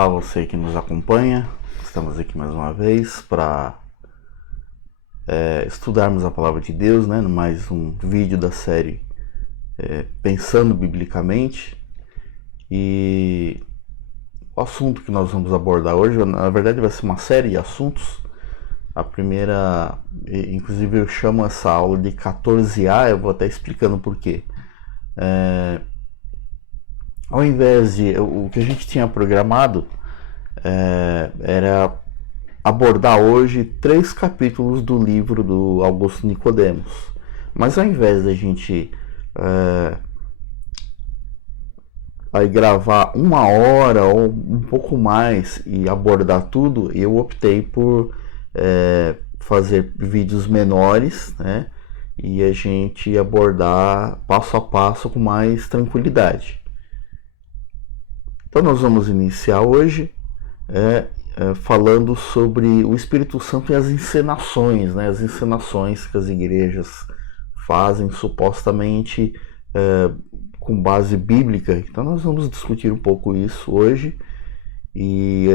Olá, você que nos acompanha. Estamos aqui mais uma vez para estudarmos a Palavra de Deus, né? Mais um vídeo da série Pensando Biblicamente. E o assunto que nós vamos abordar hoje, na verdade, vai ser uma série de assuntos. A primeira, inclusive eu chamo essa aula de 14A, eu vou até explicando por quê. Ao invés de o que a gente tinha programado, era abordar hoje 3 capítulos do livro do Augusto Nicodemos. Mas ao invés da gente aí gravar 1 hora ou um pouco mais e abordar tudo, eu optei por fazer vídeos menores, né? E a gente abordar passo a passo com mais tranquilidade. Então nós vamos iniciar hoje falando sobre o Espírito Santo e as encenações, né? As encenações que as igrejas fazem supostamente com base bíblica. Então nós vamos discutir um pouco isso hoje. E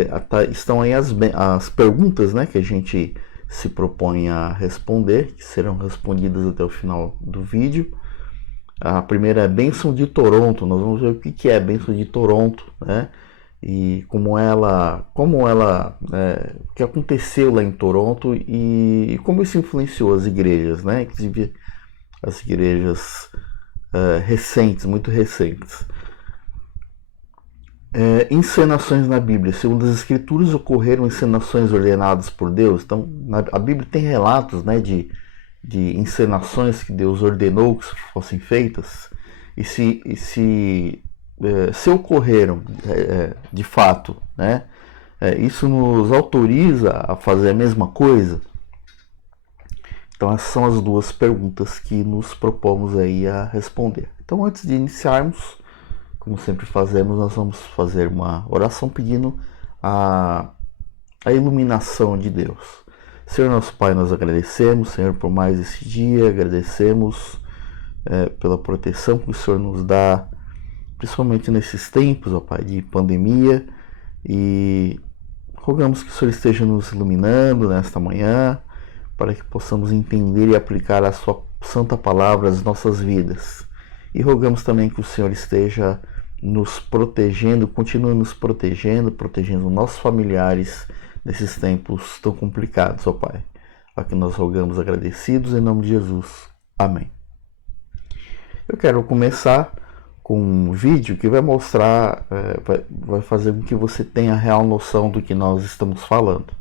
estão aí as perguntas, né, que a gente se propõe a responder, que serão respondidas até o final do vídeo. A primeira é Bênção de Toronto. Nós vamos ver o que é a Bênção de Toronto, né? E o que aconteceu lá em Toronto e como isso influenciou as igrejas, né? Inclusive as igrejas recentes, muito recentes. Encenações na Bíblia. Segundo as Escrituras, ocorreram encenações ordenadas por Deus. Então, a Bíblia tem relatos, né, de encenações que Deus ordenou que fossem feitas. E se ocorreram de fato, né, isso nos autoriza a fazer a mesma coisa? Então essas são as 2 perguntas que nos propomos aí a responder. Então antes de iniciarmos, como sempre fazemos, nós vamos fazer uma oração pedindo a iluminação de Deus. Senhor nosso Pai, nós agradecemos, Senhor, por mais esse dia, agradecemos pela proteção que o Senhor nos dá, principalmente nesses tempos, ó Pai, de pandemia, e rogamos que o Senhor esteja nos iluminando nesta manhã, para que possamos entender e aplicar a sua santa palavra às nossas vidas. E rogamos também que o Senhor esteja nos protegendo, continue nos protegendo nossos familiares nesses tempos tão complicados, ó Pai. Aqui nós rogamos agradecidos em nome de Jesus. Amém. Eu quero começar com um vídeo que vai mostrar, vai fazer com que você tenha a real noção do que nós estamos falando.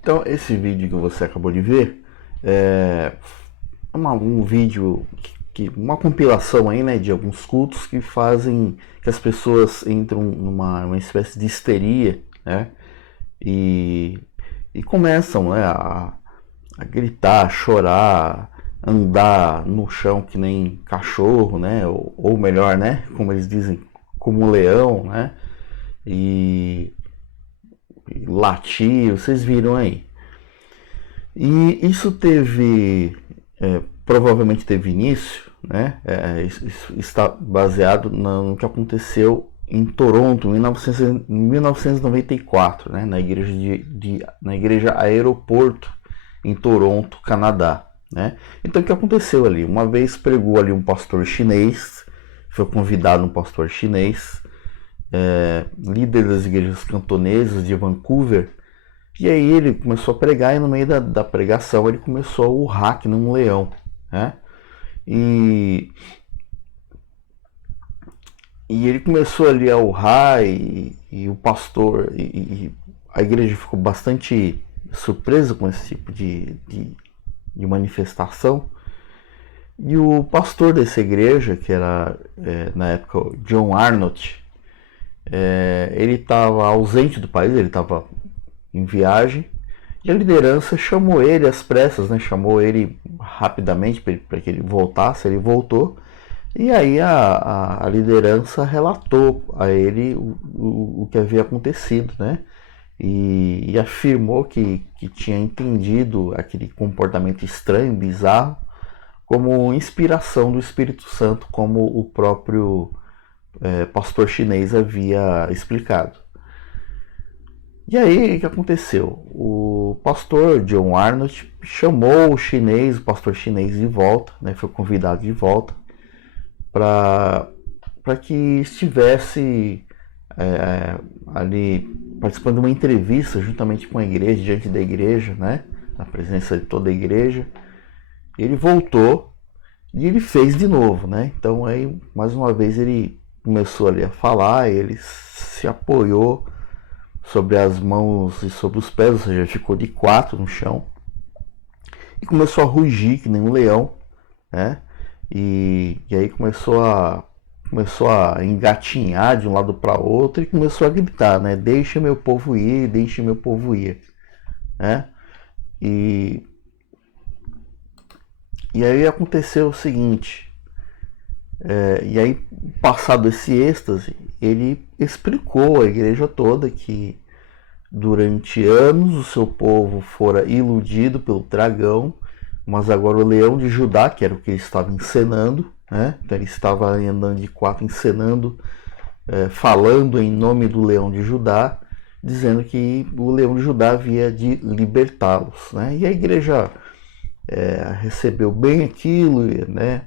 Então, esse vídeo que você acabou de ver é um vídeo, uma compilação aí, né, de alguns cultos que fazem que as pessoas entram numa espécie de histeria, né, e começam, né, a gritar, a chorar, andar no chão que nem cachorro, né, ou melhor, né, como eles dizem, como um leão, né, e latir, vocês viram aí. E isso provavelmente teve início, né? Isso está baseado no que aconteceu em Toronto em 1994, né? Na igreja Aeroporto em Toronto, Canadá, né? Então o que aconteceu ali? Uma vez pregou ali um pastor chinês, foi convidado um pastor chinês, líder das igrejas cantonesas de Vancouver. E aí ele começou a pregar e no meio da pregação ele começou a urrar que nem um leão, né? E ele começou ali a urrar e o pastor e a igreja ficou bastante surpresa com esse tipo de manifestação. E o pastor dessa igreja, que era na época John Arnott, ele estava ausente do país, ele estava em viagem, e a liderança chamou ele às pressas, né? Chamou ele rapidamente para que ele voltasse. Ele voltou, e aí a liderança relatou a ele o que havia acontecido, né? E afirmou que tinha entendido aquele comportamento estranho, bizarro, como inspiração do Espírito Santo, como o próprio pastor chinês havia explicado. E aí, o que aconteceu? O pastor John Arnott chamou o pastor chinês de volta, né? Foi convidado de volta para que estivesse ali participando de uma entrevista juntamente com a igreja, diante da igreja, né? Na presença de toda a igreja. Ele voltou e ele fez de novo, né? Então aí, mais uma vez, ele começou ali a falar, ele se apoiou sobre as mãos e sobre os pés, ou seja, ficou de quatro no chão e começou a rugir que nem um leão, né? E aí começou a engatinhar de um lado para outro e começou a gritar, né? Deixa meu povo ir, deixa meu povo ir, né? E aí aconteceu o seguinte, e aí, passado esse êxtase, ele explicou à igreja toda que durante anos o seu povo fora iludido pelo dragão, mas agora o leão de Judá, que era o que ele estava encenando, né? Então ele estava andando de quatro encenando, falando em nome do leão de Judá, dizendo que o leão de Judá havia de libertá-los, né? E a igreja recebeu bem aquilo, né?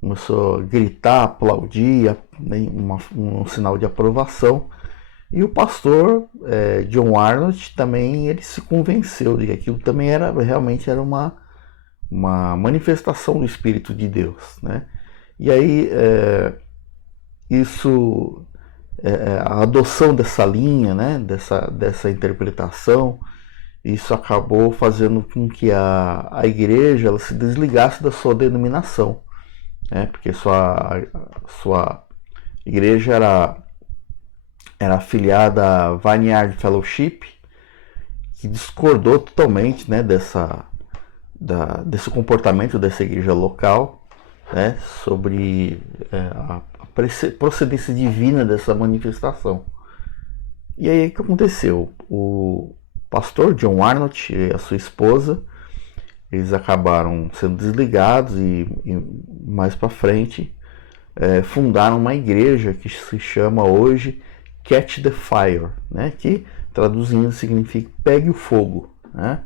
Começou a gritar, aplaudir, né? Um sinal de aprovação. E o pastor John Arnott também ele se convenceu de que aquilo também realmente era uma manifestação do Espírito de Deus, né? E aí a adoção dessa linha, né? dessa interpretação, isso acabou fazendo com que a igreja ela se desligasse da sua denominação, né? Porque sua igreja era afiliada à Vineyard Fellowship, que discordou totalmente, né, desse comportamento dessa igreja local, né, sobre a procedência divina dessa manifestação. E aí o que aconteceu? O pastor John Arnott e a sua esposa, eles acabaram sendo desligados e mais para frente fundaram uma igreja que se chama hoje Catch the Fire, né? Que traduzindo significa pegue o fogo, né?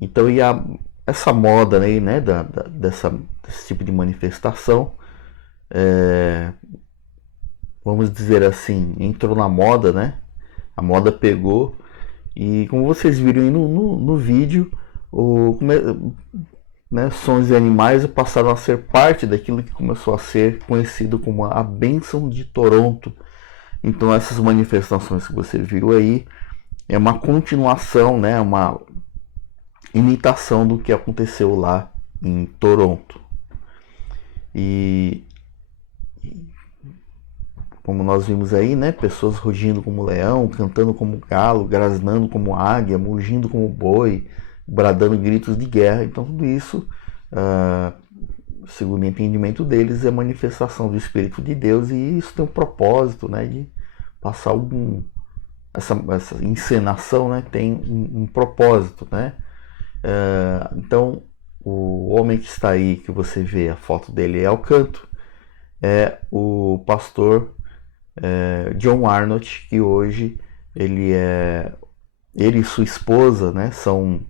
Então essa moda aí, né, desse tipo de manifestação, vamos dizer assim, entrou na moda, né? A moda pegou e como vocês viram aí no vídeo, né, sons de animais passaram a ser parte daquilo que começou a ser conhecido como a bênção de Toronto. Então essas manifestações que você viu aí é uma continuação, né, uma imitação do que aconteceu lá em Toronto. E como nós vimos aí, né, pessoas rugindo como leão, cantando como galo, grasnando como águia, mugindo como boi, bradando gritos de guerra. Então tudo isso, segundo o entendimento deles, é manifestação do Espírito de Deus, e isso tem um propósito, né, de passar algum... Essa encenação, né, tem um propósito, né? Então, o homem que está aí, que você vê a foto dele é ao canto, é o pastor John Arnott, que hoje ele e sua esposa, né, são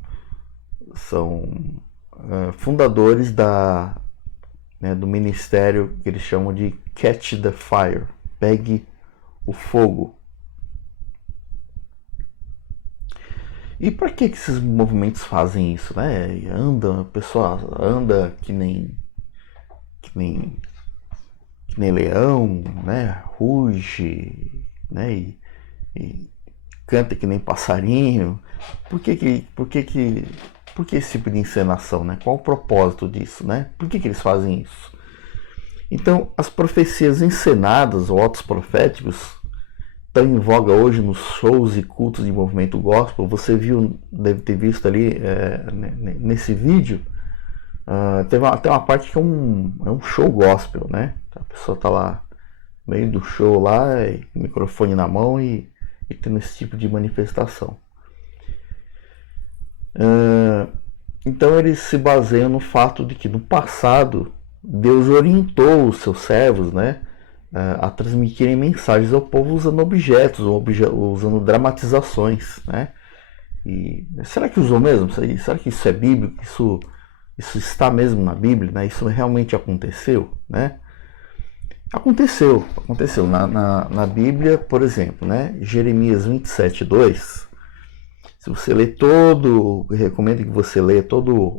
fundadores do ministério que eles chamam de Catch the Fire, pegue o fogo. E para que esses movimentos fazem isso, né? A pessoa anda que nem leão, né? Ruge, né? E canta que nem passarinho. Por que esse tipo de encenação, né? Qual o propósito disso, né? Por que eles fazem isso? Então, as profecias encenadas ou atos proféticos estão em voga hoje nos shows e cultos de movimento gospel. Você deve ter visto ali nesse vídeo, tem uma parte que é um show gospel, né? A pessoa tá lá no meio do show lá, microfone na mão e tendo esse tipo de manifestação. Então eles se baseiam no fato de que no passado Deus orientou os seus servos, né, a transmitirem mensagens ao povo usando objetos, usando dramatizações, né? E será que usou mesmo? Será que isso é bíblico? Isso está mesmo na Bíblia, né? Isso realmente aconteceu, né? Aconteceu na Bíblia, por exemplo, né? Jeremias 27:2. Se você ler eu recomendo que você leia todo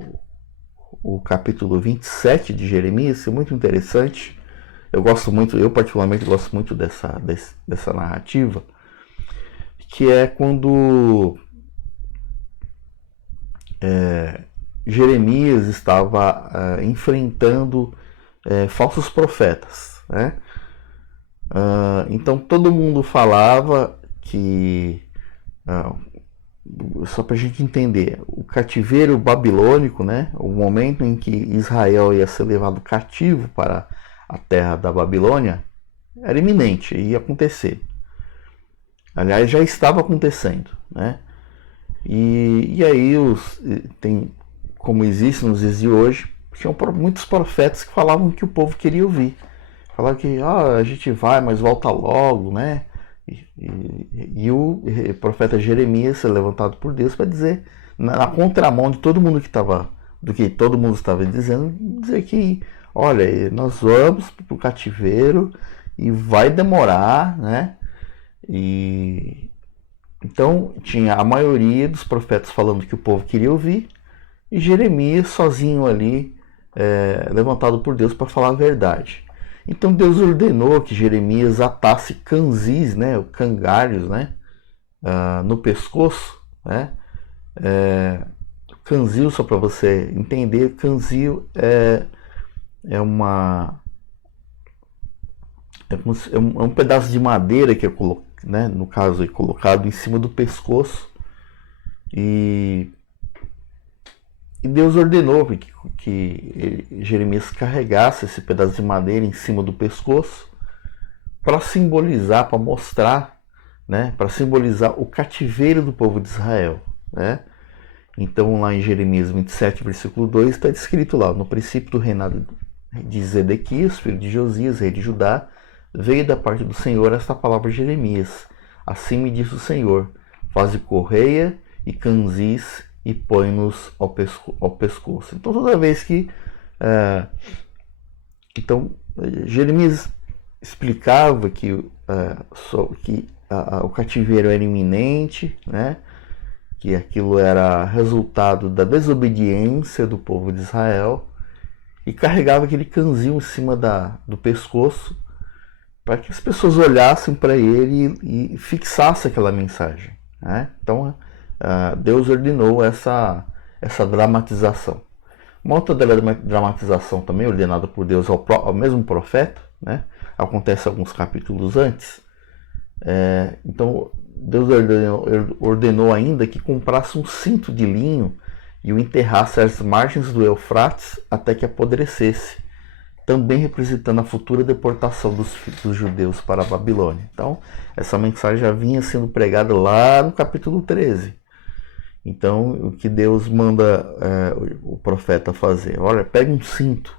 o capítulo 27 de Jeremias, é muito interessante. Eu particularmente gosto muito dessa narrativa, que é quando Jeremias estava enfrentando falsos profetas, né? Então todo mundo falava que, só para a gente entender, o cativeiro babilônico, né? O momento em que Israel ia ser levado cativo para a terra da Babilônia, era iminente, ia acontecer. Aliás, já estava acontecendo, né? E aí como existe nos dias de hoje, tinham muitos profetas que falavam que o povo queria ouvir. Falavam que a gente vai, mas volta logo, né? E o profeta Jeremias ser levantado por Deus para dizer, na contramão de todo mundo do que todo mundo estava dizendo, dizer que, olha, nós vamos para o cativeiro e vai demorar, né? E então tinha a maioria dos profetas falando que o povo queria ouvir, e Jeremias sozinho ali, levantado por Deus para falar a verdade. Então Deus ordenou que Jeremias atasse canzis, né, cangalhos, né, no pescoço, né. Canzil, só para você entender, canzil é um pedaço de madeira que né, no caso é colocado em cima do pescoço, e Deus ordenou que Jeremias carregasse esse pedaço de madeira em cima do pescoço para simbolizar, para mostrar, né, para simbolizar o cativeiro do povo de Israel, né? Então lá em Jeremias 27, versículo 2, está escrito lá: no princípio do reinado de Zedequias, filho de Josias, rei de Judá, veio da parte do Senhor esta palavra a Jeremias: assim me disse o Senhor, faze correia e canzis e põe-nos ao pescoço. Então toda vez que Jeremias explicava que o cativeiro era iminente, né? Que aquilo era resultado da desobediência do povo de Israel, e carregava aquele canzinho em cima do pescoço para que as pessoas olhassem para ele e fixassem aquela mensagem, né? Então, Deus ordenou essa dramatização. Uma outra dramatização também ordenada por Deus ao mesmo profeta, né? Acontece alguns capítulos antes. Então, Deus ordenou ainda que comprasse um cinto de linho e o enterrasse às margens do Eufrates até que apodrecesse, também representando a futura deportação dos judeus para a Babilônia. Então, essa mensagem já vinha sendo pregada lá no capítulo 13. Então, o que Deus manda o profeta fazer? Olha, pega um cinto,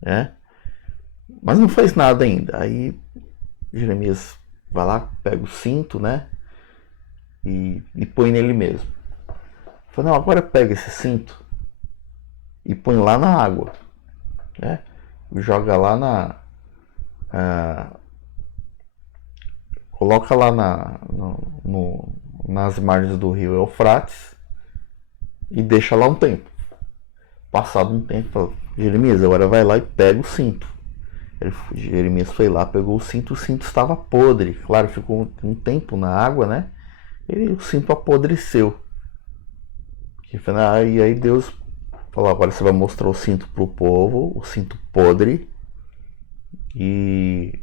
né? Mas não faz nada ainda. Aí, Jeremias vai lá, pega o cinto, né? E põe nele mesmo. Fala, não, agora pega esse cinto e põe lá na água, né? Joga lá coloca lá nas margens do rio Eufrates e deixa lá um tempo. Passado um tempo, fala, Jeremias, agora vai lá e pega o cinto. Jeremias foi lá, pegou o cinto estava podre. Claro, ficou um tempo na água, né? E o cinto apodreceu. E aí Deus falou, agora você vai mostrar o cinto para o povo, o cinto podre, e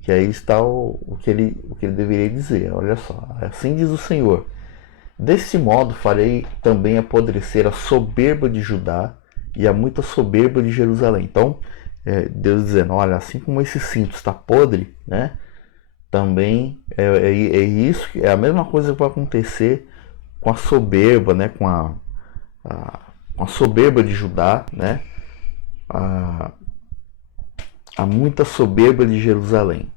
que aí está o que ele deveria dizer. Olha só, assim diz o Senhor, desse modo farei também apodrecer a soberba de Judá e a muita soberba de Jerusalém. Então, Deus dizendo, olha, assim como esse cinto está podre, né? Também isso, é a mesma coisa que vai acontecer com a soberba, né? Com a soberba de Judá, né? A muita soberba de Jerusalém.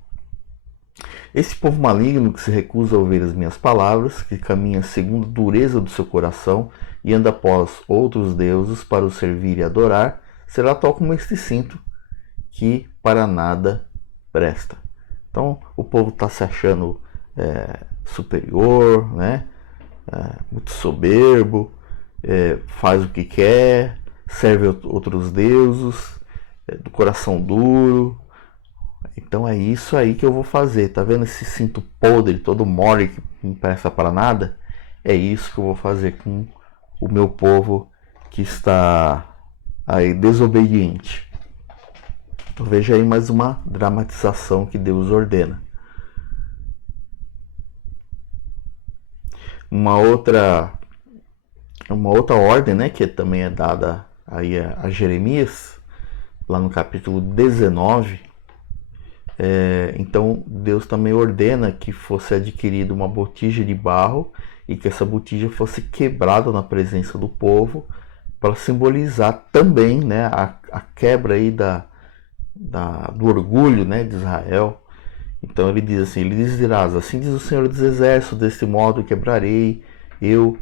Esse povo maligno que se recusa a ouvir as minhas palavras, que caminha segundo a dureza do seu coração e anda após outros deuses para os servir e adorar, será tal como este cinto, que para nada presta. Então o povo está se achando superior, né? Muito soberbo, faz o que quer, serve outros deuses, do coração duro. Então é isso aí que eu vou fazer. Tá vendo esse cinto podre, todo mole, que não presta para nada? É isso que eu vou fazer com o meu povo que está aí desobediente. Então veja aí mais uma dramatização que Deus ordena. Uma outra ordem, né, que também é dada aí a Jeremias, lá no capítulo 19, então Deus também ordena que fosse adquirida uma botija de barro e que essa botija fosse quebrada na presença do povo para simbolizar também, né, a quebra aí do orgulho, né, de Israel. Então ele diz assim, ele dirás, assim diz o Senhor dos Exércitos, deste modo quebrarei eu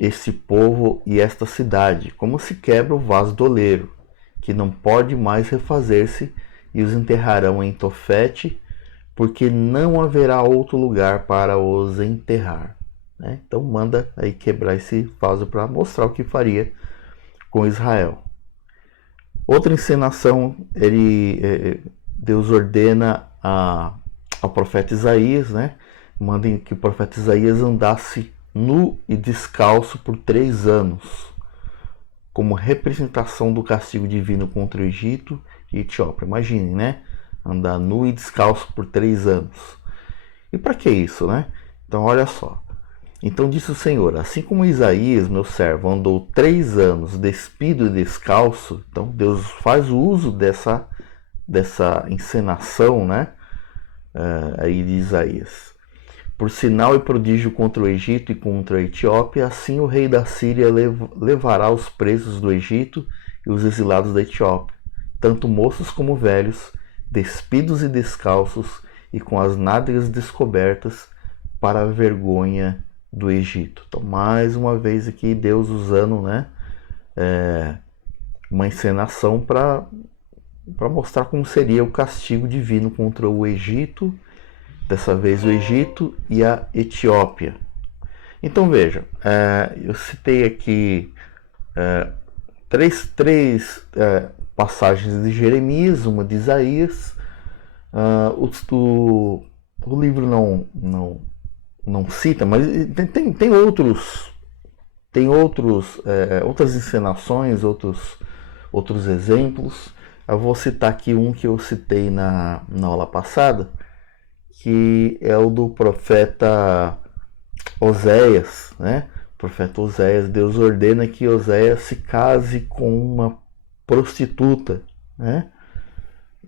este povo e esta cidade, como se quebra o vaso do oleiro, que não pode mais refazer-se, e os enterrarão em Tofete, porque não haverá outro lugar para os enterrar. Né? Então manda aí quebrar esse vaso para mostrar o que faria com Israel. Outra encenação, Deus ordena ao profeta Isaías, né? Manda que o profeta Isaías andasse nu e descalço por 3 anos, como representação do castigo divino contra o Egito e Etiópia. Imaginem, né? Andar nu e descalço por 3 anos. E para que isso, né? Então, olha só. Então disse o Senhor, assim como Isaías, meu servo, andou 3 anos despido e descalço, então Deus faz o uso dessa encenação, né? Aí de Isaías. Por sinal e prodígio contra o Egito e contra a Etiópia, assim o rei da Síria levará os presos do Egito e os exilados da Etiópia, tanto moços como velhos, despidos e descalços, e com as nádegas descobertas, para a vergonha do Egito. Então, mais uma vez aqui, Deus usando, né, uma encenação para mostrar como seria o castigo divino contra o Egito, dessa vez o Egito e a Etiópia. Então veja, eu citei aqui três passagens de Jeremias, uma de Isaías. O livro não não cita, mas tem outras encenações, outros exemplos. Eu vou citar aqui um que eu citei na aula passada, que é o do profeta Oséias, né? O profeta Oséias, Deus ordena que Oséias se case com uma prostituta, né?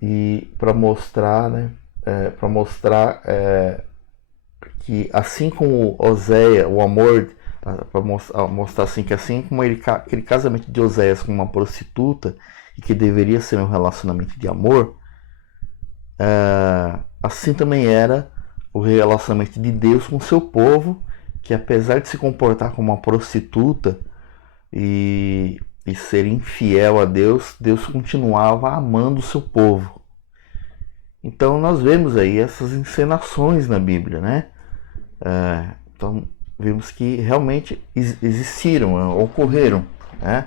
E para mostrar, né? Para mostrar que assim como Oséias, o amor, para mostrar assim que assim como aquele casamento de Oséias com uma prostituta e que deveria ser um relacionamento de amor, assim também era o relacionamento de Deus com o seu povo, que apesar de se comportar como uma prostituta e ser infiel a Deus, Deus continuava amando o seu povo. Então nós vemos aí essas encenações na Bíblia, né? Então vemos que realmente existiram, ocorreram, né?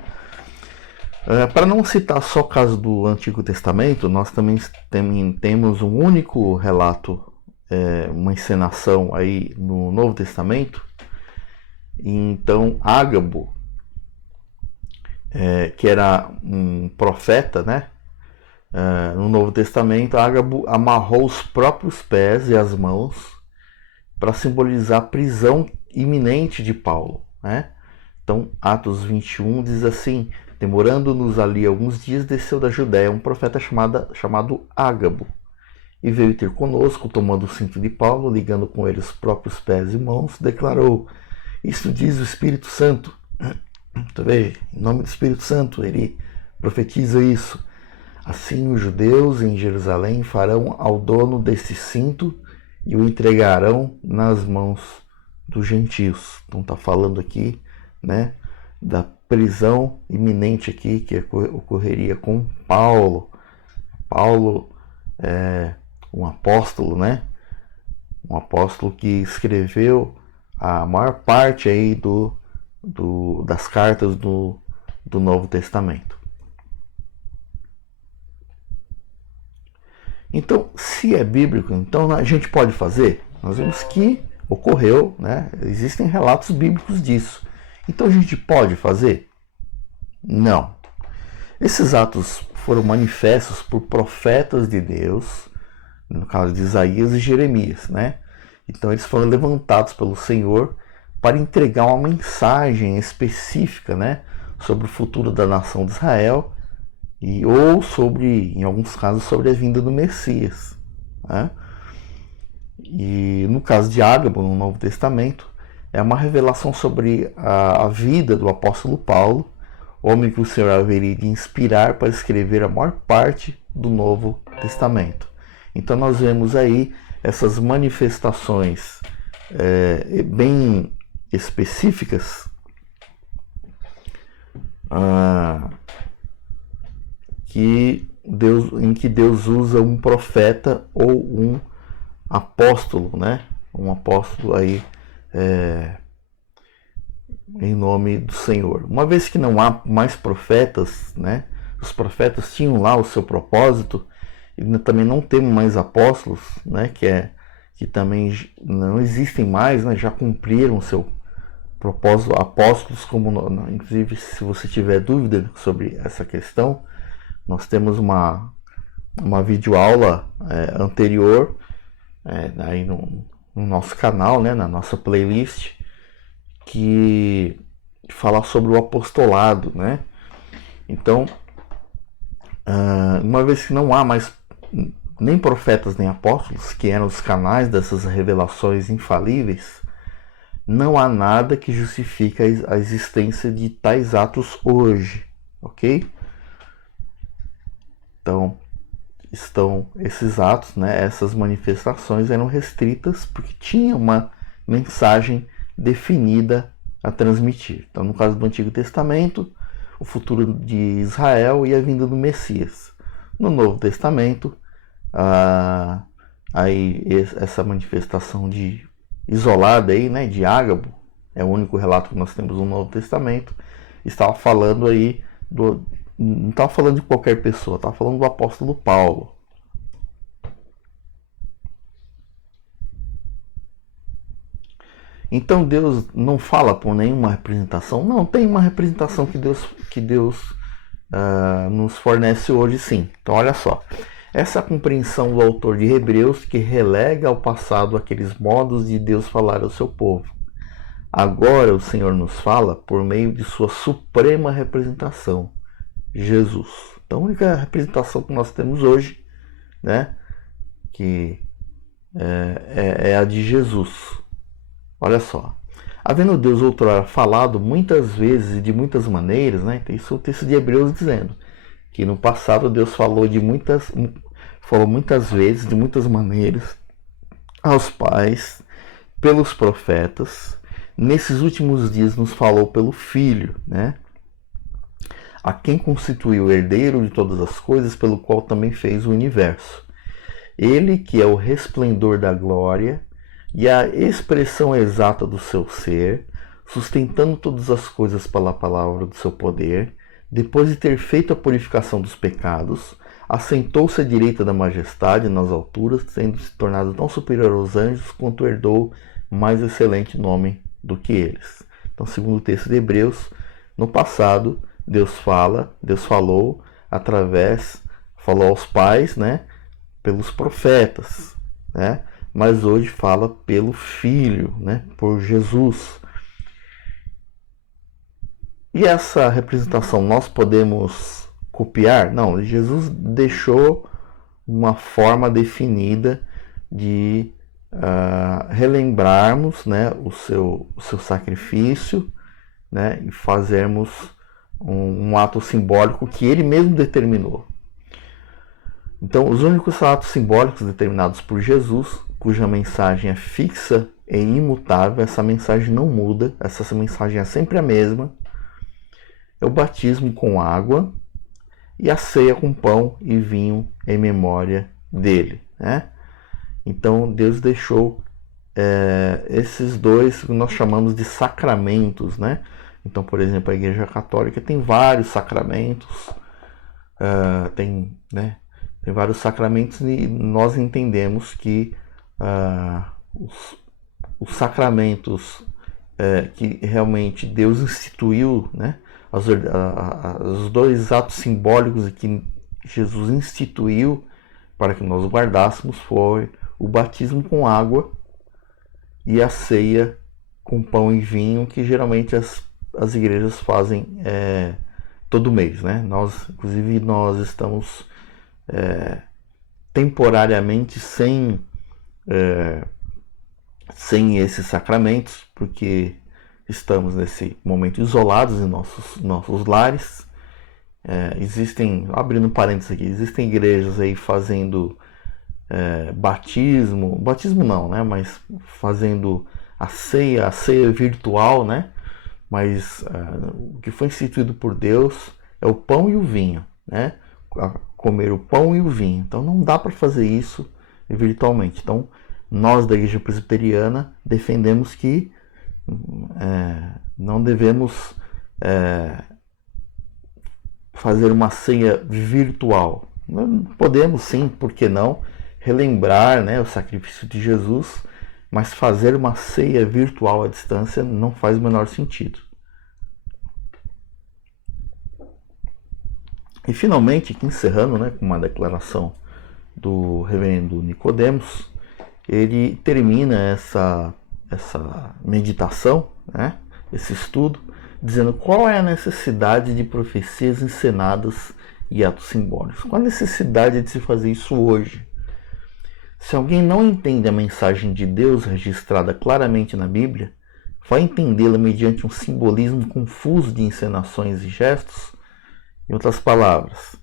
Para não citar só o caso do Antigo Testamento, nós também temos um único relato, uma encenação aí no Novo Testamento. Então Ágabo, que era um profeta, né? No Novo Testamento, Ágabo amarrou os próprios pés e as mãos para simbolizar a prisão iminente de Paulo, né? Então, Atos 21 diz assim: demorando-nos ali alguns dias, desceu da Judéia um profeta chamado Ágabo, e veio ter conosco, tomando o cinto de Paulo, ligando com ele os próprios pés e mãos, declarou: isto diz o Espírito Santo. Tu vê, em nome do Espírito Santo, ele profetiza isso. Assim os judeus em Jerusalém farão ao dono desse cinto e o entregarão nas mãos dos gentios. Então está falando aqui, né, da prisão iminente aqui que ocorreria com Paulo. Paulo é um apóstolo, né? Um apóstolo que escreveu a maior parte aí das cartas do Novo Testamento. Então, se é bíblico, então a gente pode fazer? Nós vemos que ocorreu, né? Existem relatos bíblicos disso. Então a gente pode fazer? Não. Esses atos foram manifestos por profetas de Deus, no caso de Isaías e Jeremias, né? Então eles foram levantados pelo Senhor para entregar uma mensagem específica, né, sobre o futuro da nação de Israel ou sobre, em alguns casos, sobre a vinda do Messias, né? E no caso de Ágabo, no Novo Testamento, é uma revelação sobre a vida do apóstolo Paulo, homem que o Senhor haveria de inspirar para escrever a maior parte do Novo Testamento. Então nós vemos aí essas manifestações bem específicas em que Deus usa um profeta ou um apóstolo, né? Um apóstolo aí em nome do Senhor. Uma vez que não há mais profetas, né? Os profetas tinham lá o seu propósito, e também não temos mais apóstolos, né? Que também não existem mais, né? Já cumpriram o seu propósito. Apóstolos, como inclusive, se você tiver dúvida sobre essa questão, nós temos uma videoaula anterior aí no nosso canal, né? Na nossa playlist, que fala sobre o apostolado, né? Então, uma vez que não há mais nem profetas nem apóstolos, que eram os canais dessas revelações infalíveis, não há nada que justifique a existência de tais atos hoje, ok? Então, estão esses atos, né? Essas manifestações eram restritas porque tinha uma mensagem definida a transmitir. Então, no caso do Antigo Testamento, o futuro de Israel e a vinda do Messias. No Novo Testamento, aí essa manifestação isolada aí, né, de Ágabo, é o único relato que nós temos no Novo Testamento, estava falando aí não estava falando de qualquer pessoa, estava falando do apóstolo Paulo. Então Deus não fala por nenhuma representação? Não, tem uma representação que Deus nos fornece hoje, sim. Então olha só, essa compreensão do autor de Hebreus que relega ao passado aqueles modos de Deus falar ao seu povo. Agora o Senhor nos fala por meio de sua suprema representação, Jesus. Então a única representação que nós temos hoje, né, que é a de Jesus. Olha só. Havendo Deus outrora falado muitas vezes e de muitas maneiras, né? Tem isso o texto de Hebreus dizendo que no passado Deus falou muitas vezes, de muitas maneiras, aos pais, pelos profetas. Nesses últimos dias nos falou pelo Filho, né? A quem constituiu o herdeiro de todas as coisas, pelo qual também fez o universo. Ele que é o resplendor da glória e a expressão exata do seu ser, sustentando todas as coisas pela palavra do seu poder, depois de ter feito a purificação dos pecados, assentou-se à direita da majestade nas alturas, tendo se tornado tão superior aos anjos quanto herdou mais excelente nome do que eles. Então, segundo o texto de Hebreus, no passado, Deus falou aos pais, né, pelos profetas, né, mas hoje fala pelo Filho, né, por Jesus. E essa representação nós podemos copiar? Não, Jesus deixou uma forma definida de relembrarmos, né, o seu sacrifício, né, e fazermos um ato simbólico que ele mesmo determinou. Então, os únicos atos simbólicos determinados por Jesus, cuja mensagem é fixa e imutável, essa mensagem não muda, essa mensagem é sempre a mesma, é o batismo com água e a ceia com pão e vinho em memória dele, né? Então Deus deixou esses dois que nós chamamos de sacramentos, né? Então, por exemplo, a Igreja Católica tem vários sacramentos, tem vários sacramentos e nós entendemos que os sacramentos que realmente Deus instituiu, né? Os dois atos simbólicos que Jesus instituiu para que nós guardássemos foi o batismo com água e a ceia com pão e vinho, que geralmente as igrejas fazem todo mês, né? Inclusive nós estamos temporariamente sem esses sacramentos, porque estamos nesse momento isolados em nossos lares. Abrindo parênteses aqui, existem igrejas aí fazendo batismo não, né? Mas fazendo a ceia virtual, né? Mas o que foi instituído por Deus é o pão e o vinho, né? Comer o pão e o vinho. Então não dá para fazer isso virtualmente. Então nós da Igreja Presbiteriana defendemos que não devemos fazer uma ceia virtual. Podemos sim, por que não, relembrar, né, o sacrifício de Jesus, mas fazer uma ceia virtual à distância não faz o menor sentido. E finalmente, aqui encerrando, né, com uma declaração do reverendo Nicodemos, ele termina essa meditação, né, esse estudo, dizendo qual é a necessidade de profecias encenadas e atos simbólicos. Qual a necessidade de se fazer isso hoje? Se alguém não entende a mensagem de Deus registrada claramente na Bíblia, vai entendê-la mediante um simbolismo confuso de encenações e gestos? Em outras palavras,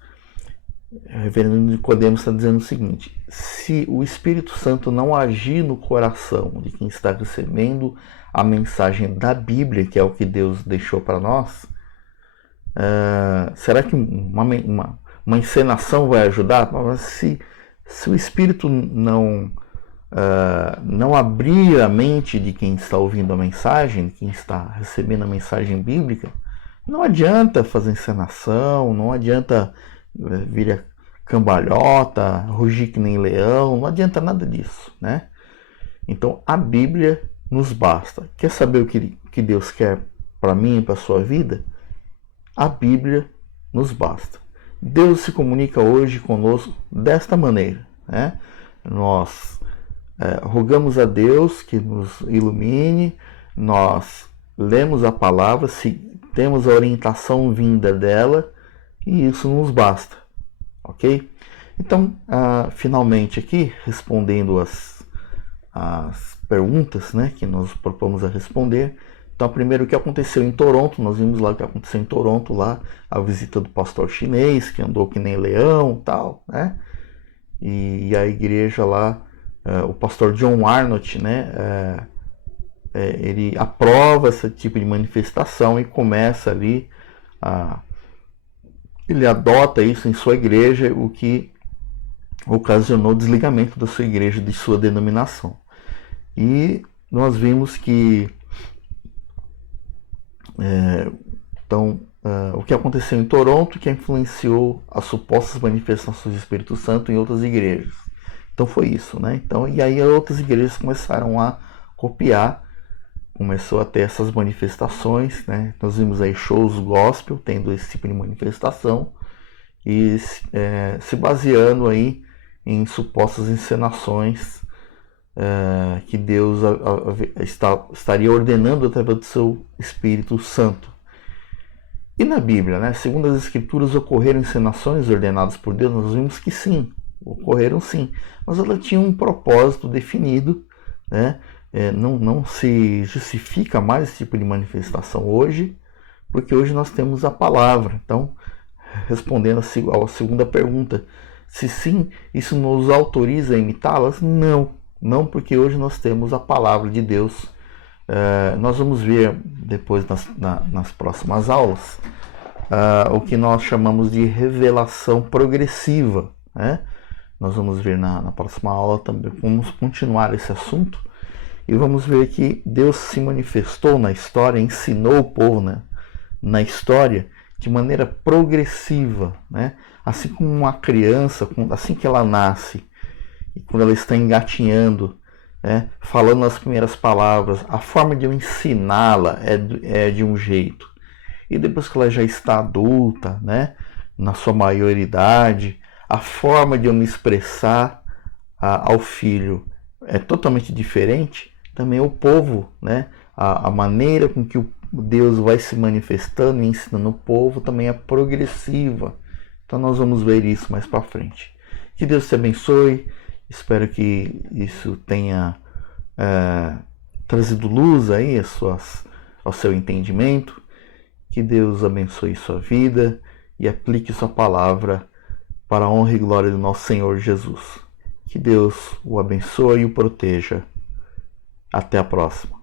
o reverendo Nicodemos está dizendo o seguinte: se o Espírito Santo não agir no coração de quem está recebendo a mensagem da Bíblia, que é o que Deus deixou para nós, será que uma encenação vai ajudar? Mas se o Espírito não abrir a mente de quem está ouvindo a mensagem, de quem está recebendo a mensagem bíblica, não adianta fazer encenação, não adianta vir a cambalhota, rugir que nem leão, não adianta nada disso, né? Então a Bíblia nos basta. Quer saber o que Deus quer para mim e para a sua vida? A Bíblia nos basta. Deus se comunica hoje conosco desta maneira, né? Nós rogamos a Deus que nos ilumine, nós lemos a palavra, se temos a orientação vinda dela, e isso nos basta, ok? Então, finalmente aqui, respondendo as perguntas, né, que nós propomos a responder. Então, primeiro, o que aconteceu em Toronto, nós vimos lá o que aconteceu em Toronto, lá, a visita do pastor chinês, que andou que nem leão, tal, né? E a igreja lá, o pastor John Arnott, né, ele aprova esse tipo de manifestação e começa ali ele adota isso em sua igreja, o que ocasionou o desligamento da sua igreja, de sua denominação. E nós vimos que o que aconteceu em Toronto, que influenciou as supostas manifestações do Espírito Santo em outras igrejas. Então foi isso, né? Então, e aí outras igrejas começaram a copiar, começou a ter essas manifestações, né? Nós vimos aí shows gospel tendo esse tipo de manifestação e se baseando aí em supostas encenações que Deus estaria ordenando através do seu Espírito Santo. E na Bíblia, né, segundo as Escrituras, ocorreram encenações ordenadas por Deus? Nós vimos que sim, ocorreram sim, mas ela tinha um propósito definido, né? Não se justifica mais esse tipo de manifestação hoje, porque hoje nós temos a palavra. Então, respondendo a segunda pergunta, se sim, isso nos autoriza a imitá-las? Não, porque hoje nós temos a palavra de Deus. Nós vamos ver depois nas próximas aulas o que nós chamamos de revelação progressiva, né? Nós vamos ver na próxima aula também, vamos continuar esse assunto e vamos ver que Deus se manifestou na história, ensinou o povo, né, na história de maneira progressiva, né? Assim como uma criança, assim que ela nasce e quando ela está engatinhando, falando as primeiras palavras, a forma de eu ensiná-la é de um jeito. E depois que ela já está adulta, né, na sua maioridade, a forma de eu me expressar ao filho é totalmente diferente. Também o povo, né, a maneira com que Deus vai se manifestando e ensinando o povo também é progressiva. Então nós vamos ver isso mais para frente. Que Deus te abençoe. Espero que isso tenha trazido luz aí ao seu entendimento. Que Deus abençoe sua vida e aplique sua palavra para a honra e glória do nosso Senhor Jesus. Que Deus o abençoe e o proteja. Até a próxima.